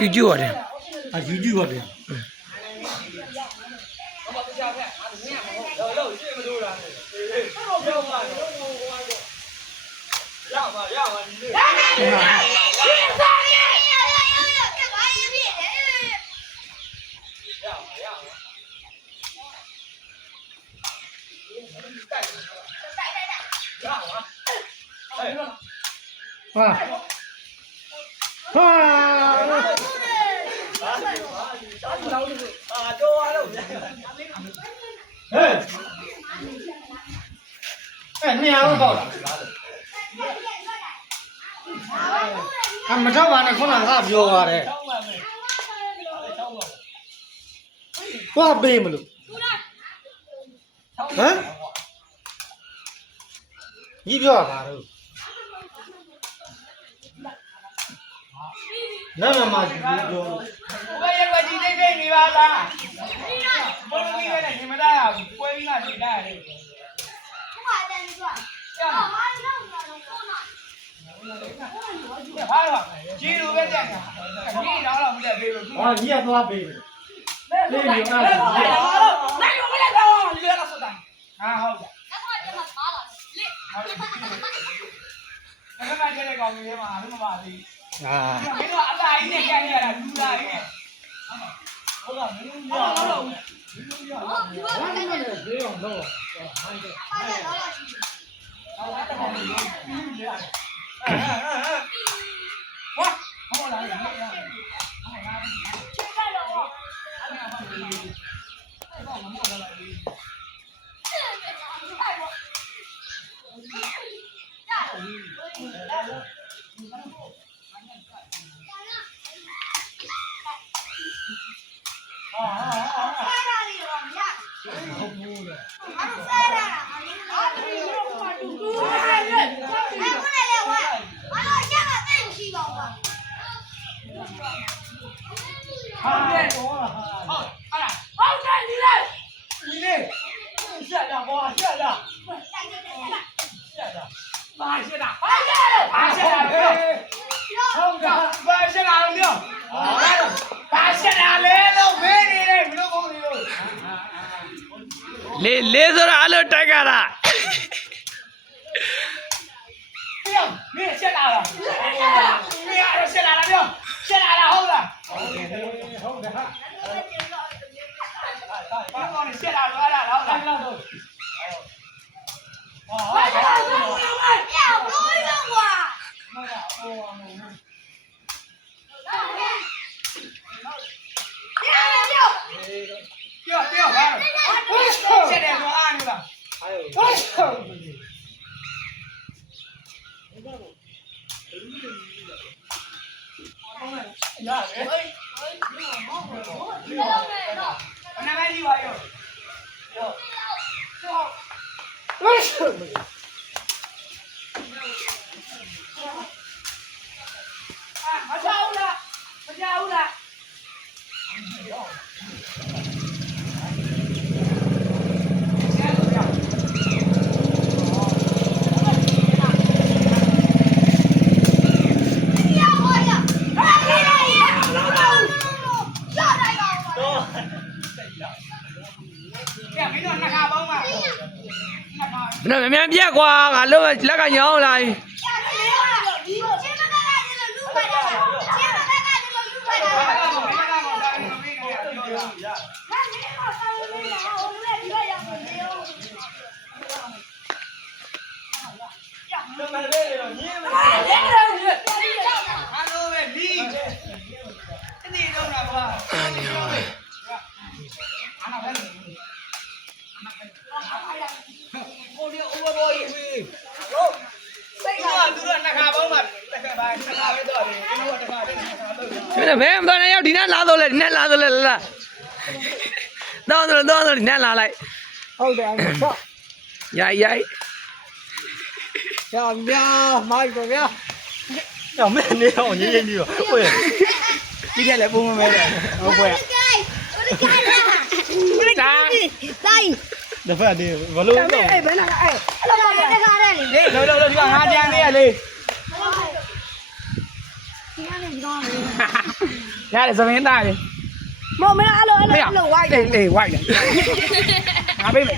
YouTube ရတယ် YouTube ရတယ် နေရာတော့ပေါ့လားမတော့ပါနဲ့ခုနကပြောပါတယ်ဘာပေးမလို့ဟမ်ကြီးပြောတာတော့နာမမကြီးပြောဘယ်ရွက်ကြီးတိတ်တိတ်နေပါလားဘုံကြီးနဲ့နေမတတ်ရဘူးပွဲပြီးမှနေတတ်ရတယ်ကြီးလိုပဲတက်တာကြီးတော့မတက်သေးဘူးဟာကြီးကသွားပေးတယ်လေးမျိုးကနိုင်လို့မလဲတော့လွယ်လာစတာဟာဟုတ်ကဲ့အဲ့ဒါကြတဲ့ကောင်ကြီးမှာအားမပါသေးဟာမင်းတို့အလာကြီးနဲ့ကြရတာလူလာကြီးနဲ့ဟုတ်ကဲ့မင်းတို့ရောဟုတ်တော့ဘာမှမလုပ်သေးအောင်တော့ဟိုင်းတယ်ဟိုင်းတယ်ဟိုင်းတယ်好来，लेजर आलो टकारा နော်မြန်ပြက်ကွာငါလို့လက်ကညောင်းလာပြီ ဘယ်မှာတော့ရောက်ဒီနေ့လာတော့လေဒီနေ့လာတော့လေလာတော့ဒီနေ့လာလိုက် ဟုတ်တယ်အဲ့တော့ ရိုက် ရမြာမိုက်တော့ဗျာတော့မင်းနေတော့ညင်းညင်းပြီးတော့ဟုတ်ရဲ့ဒီကလည်းပုံမမဲတယ်ဟုတ်ပွဲတဖက်ဒီဘလို့တော့အေးဘယ်နာအေးလို့ဒီကငါကြမ်းသေးရလေရတယ်သမင်းသားလေ မော်မလားအဲ့လိုဝိုက်တယ် လေဝိုက်တယ်ငါပေးမယ်